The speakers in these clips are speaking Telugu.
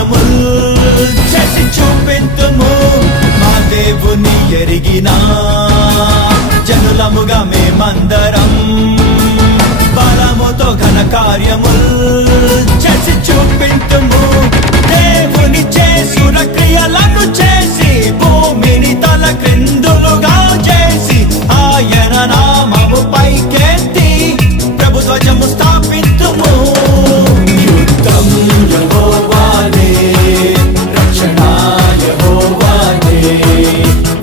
కార్యముల్ చేసి చూపింతుము మా దేవుని ఎరిగినా జనులముగా మేమందరం బలముతో ఘన కార్యముల్ చేసి చూపింతుము దేవుని చేసున క్రియలను చేసి భూమిని తల క్రిందులుగా చేసి ఆయన నామము పైకెత్తి ప్రభుత్వము స్థాపింతుము యుద్ధం యెహోవాదే రక్షణ యెహోవాదే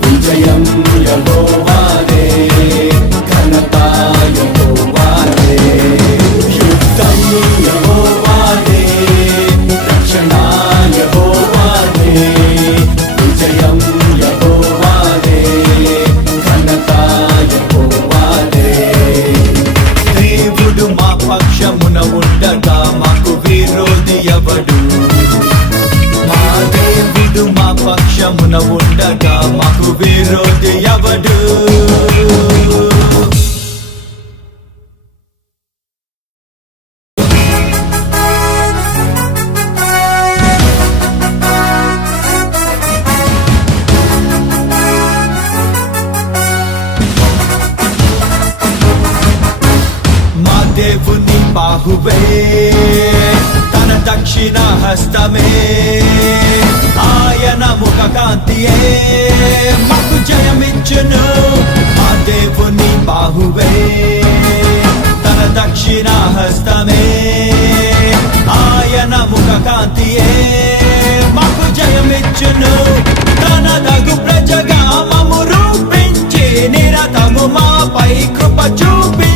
విజయం యెహోవాదే ఘనత యెహోవాదే యుద్ధం యెహోవాదే రక్షణ యెహోవాదే విజయం యెహోవాదే ఘనత యెహోవాదే దేవుడు మా పక్షమున ఉండగా మాకు విరోధి ఎవడు మా దేవుడు మా పక్షమున ఉండగా మాకు విరోధి ఎవడు మా దేవుని బాహువే తన దక్షిణ హస్తమే ఆయన ముఖ కాంతియే మాకు జయమిచ్చును మా దేవుని బాహువే తన దక్షిణ హస్తమే ఆయన ముఖ కాంతియే మాకు జయమిచ్చును తన దగు ప్రజగా మము రూపించి నిరతము మాపై కృప చూపి